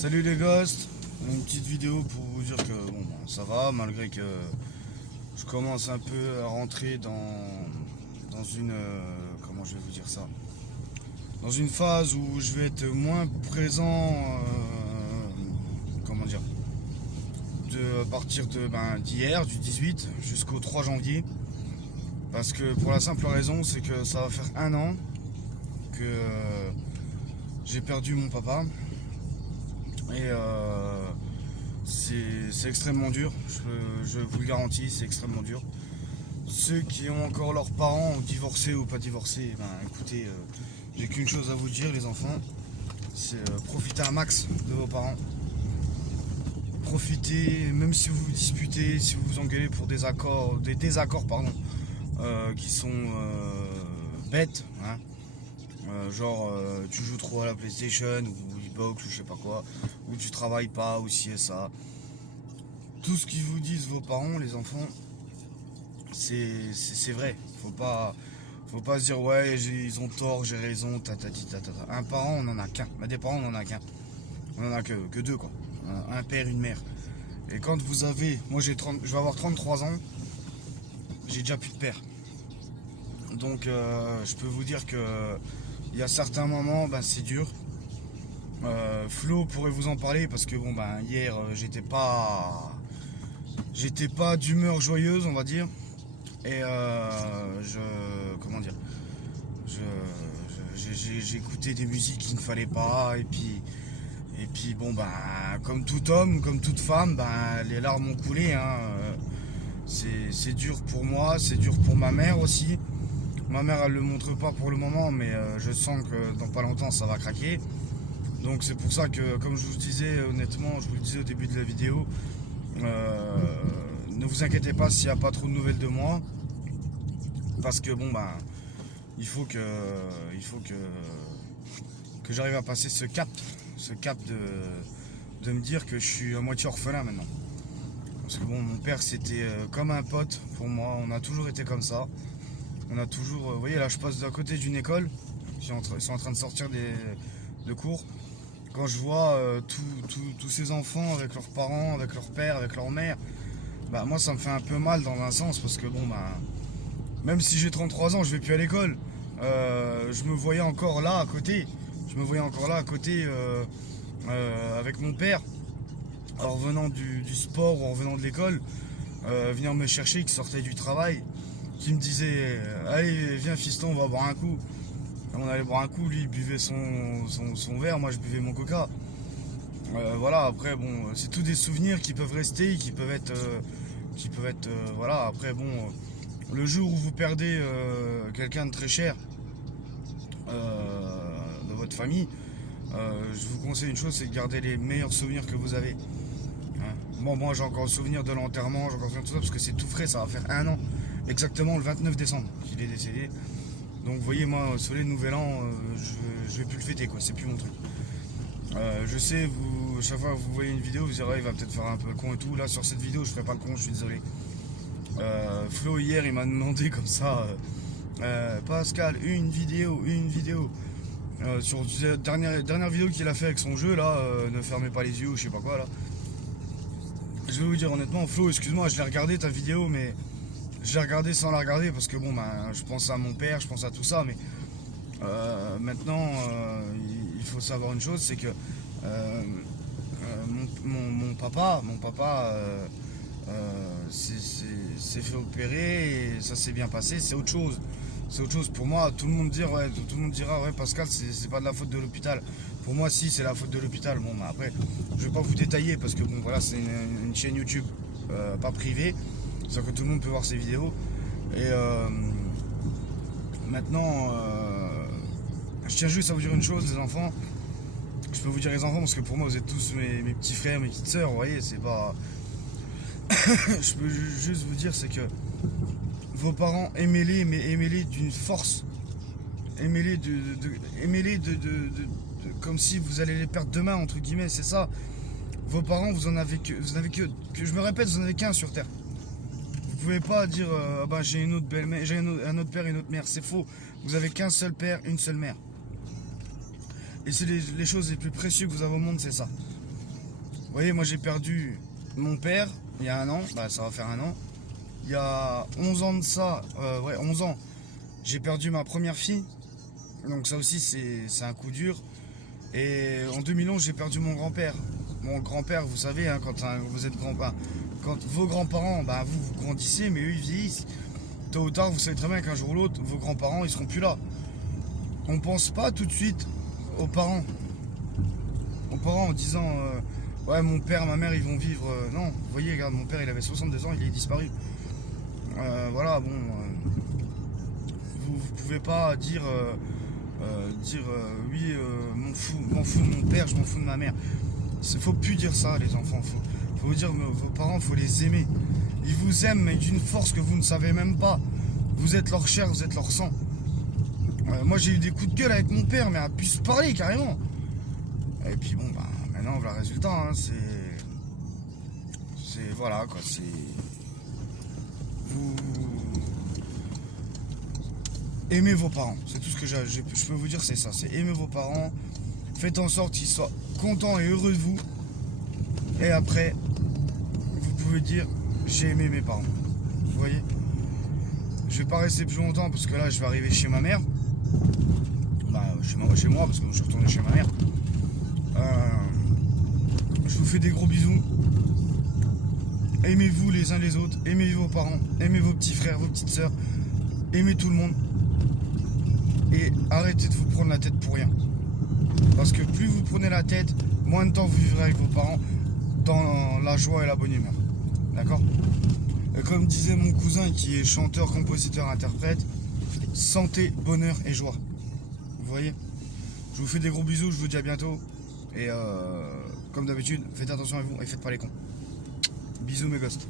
Salut les ghosts, une petite vidéo pour vous dire que bon, ça va, malgré que je commence un peu à rentrer dans une... comment je vais vous dire ça, dans une phase où je vais être moins présent, comment dire, à partir d'hier, du 18 jusqu'au 3 janvier. Parce que pour la simple raison, c'est que ça va faire un an que j'ai perdu mon papa. Et c'est extrêmement dur, je vous le garantis, c'est extrêmement dur. Ceux qui ont encore leurs parents, divorcés ou pas divorcés, écoutez, j'ai qu'une chose à vous dire les enfants, c'est profitez un max de vos parents. Profitez, même si vous vous disputez, si vous vous engueulez pour des désaccords qui sont bêtes, hein. Tu joues trop à la PlayStation ou Xbox ou je sais pas quoi, ou tu travailles pas ou ci et ça. Tout ce qu'ils vous disent vos parents, les enfants, c'est vrai. Faut pas se dire ouais ils ont tort, j'ai raison, tatati tatata. Un parent on en a qu'un, des parents on en a qu'un. On en a que deux quoi. Un père, une mère. Et quand vous avez, moi je vais avoir 33 ans, j'ai déjà plus de père. Donc je peux vous dire que il y a certains moments, c'est dur. Flo pourrait vous en parler parce que hier j'étais pas d'humeur joyeuse, on va dire. Et comment dire, j'ai écouté des musiques qu'il ne fallait pas et puis comme tout homme, comme toute femme, les larmes ont coulé, hein. C'est dur pour moi, c'est dur pour ma mère aussi. Ma mère elle le montre pas pour le moment, mais je sens que dans pas longtemps ça va craquer. Donc c'est pour ça que, comme je vous disais honnêtement, je vous le disais au début de la vidéo, ne vous inquiétez pas s'il n'y a pas trop de nouvelles de moi, parce que il faut que j'arrive à passer ce cap de me dire que je suis à moitié orphelin maintenant. Parce que mon père c'était comme un pote pour moi, on a toujours été comme ça. On a toujours, vous voyez là je passe d'à côté d'une école, ils sont en train de sortir de cours. Quand je vois tous ces enfants avec leurs parents, avec leur père, avec leur mère, moi ça me fait un peu mal dans un sens parce que même si j'ai 33 ans, je vais plus à l'école. Je me voyais encore là à côté. Avec mon père, en revenant du sport ou en revenant de l'école, venir me chercher, qui sortait du travail, qui me disait allez viens fiston, on va boire un coup. On allait boire un coup, lui il buvait son verre, moi je buvais mon coca. Voilà, après c'est tous des souvenirs qui peuvent rester, qui peuvent être voilà, après le jour où vous perdez quelqu'un de très cher de votre famille, je vous conseille une chose, c'est de garder les meilleurs souvenirs que vous avez, hein. Moi j'ai encore le souvenir de l'enterrement, j'ai encore le souvenir de tout ça parce que c'est tout frais, ça va faire un an exactement le 29 décembre qu'il est décédé. Donc vous voyez, moi sur les nouvel an, je vais plus le fêter quoi, c'est plus mon truc. Je sais, chaque fois que vous voyez une vidéo, vous direz il va peut-être faire un peu le con et tout. Là sur cette vidéo je ferai pas le con, je suis désolé. Flo hier il m'a demandé comme ça, Pascal, une vidéo. Sur la dernière vidéo qu'il a fait avec son jeu là, ne fermez pas les yeux ou je sais pas quoi là. Je vais vous dire honnêtement, Flo, excuse-moi, je l'ai regardé ta vidéo, mais je l'ai regardé sans la regarder parce que je pense à mon père, je pense à tout ça, mais maintenant il faut savoir une chose, c'est que mon papa s'est fait opérer et ça s'est bien passé, c'est autre chose. C'est autre chose pour moi. Tout le monde dira ouais Pascal c'est pas de la faute de l'hôpital. Pour moi si c'est la faute de l'hôpital. Après je vais pas vous détailler parce que voilà c'est une chaîne YouTube pas privée, c'est-à-dire que tout le monde peut voir ces vidéos. Et maintenant je tiens juste à vous dire une chose les enfants. Je peux vous dire les enfants parce que pour moi vous êtes tous mes petits frères, mes petites sœurs, vous voyez, c'est pas... Je peux juste vous dire c'est que vos parents, aimez-les, mais aimez-les d'une force. Aimez-les comme si vous allez les perdre demain, entre guillemets, c'est ça. Vos parents, vous en avez que je me répète, vous en avez qu'un sur terre. Vous pouvez pas dire j'ai une autre belle-mère, j'ai un autre père, une autre mère, c'est faux. Vous avez qu'un seul père, une seule mère. Et c'est les choses les plus précieuses que vous avez au monde, c'est ça. Vous voyez, moi j'ai perdu mon père il y a un an, bah ça va faire un an. Il y a 11 ans de ça, ouais 11 ans, j'ai perdu ma première fille. Donc ça aussi c'est un coup dur. Et en 2011 j'ai perdu mon grand-père. Mon grand-père, vous savez, hein, vous êtes grand-père, quand vos grands-parents, bah, vous grandissez, mais eux ils vieillissent. Tôt ou tard, vous savez très bien qu'un jour ou l'autre, vos grands-parents ils seront plus là. On pense pas tout de suite aux parents. Aux parents en disant ouais mon père, ma mère ils vont vivre. Non, vous voyez, regarde, mon père il avait 62 ans, il est disparu. Voilà, bon, vous pouvez pas dire oui, m'en fous de mon père, je m'en fous de ma mère. Faut plus dire ça, les enfants. Faut vous dire, vos parents, faut les aimer. Ils vous aiment, mais d'une force que vous ne savez même pas. Vous êtes leur chair, vous êtes leur sang. Moi, j'ai eu des coups de gueule avec mon père, mais à pu se parler carrément. Et puis bon, bah, maintenant, voilà le résultat. Hein, voilà quoi. C'est vous aimez vos parents. C'est tout ce que je peux vous dire, c'est ça. C'est aimer vos parents. Faites en sorte qu'ils soient contents et heureux de vous. Et après, vous pouvez dire j'ai aimé mes parents. Vous voyez? Je vais pas rester plus longtemps parce que là je vais arriver chez ma mère. Bah chez moi parce que je suis retourné chez ma mère. Je vous fais des gros bisous. Aimez-vous les uns les autres, aimez vos parents, aimez vos petits frères, vos petites sœurs, aimez tout le monde. Et arrêtez de vous prendre la tête pour rien. Parce que plus vous prenez la tête, moins de temps vous vivrez avec vos parents dans la joie et la bonne humeur. D'accord? Et comme disait mon cousin qui est chanteur, compositeur, interprète, santé, bonheur et joie. Vous voyez? Je vous fais des gros bisous, je vous dis à bientôt. Et comme d'habitude, faites attention à vous et faites pas les cons. Bisous mes ghosts.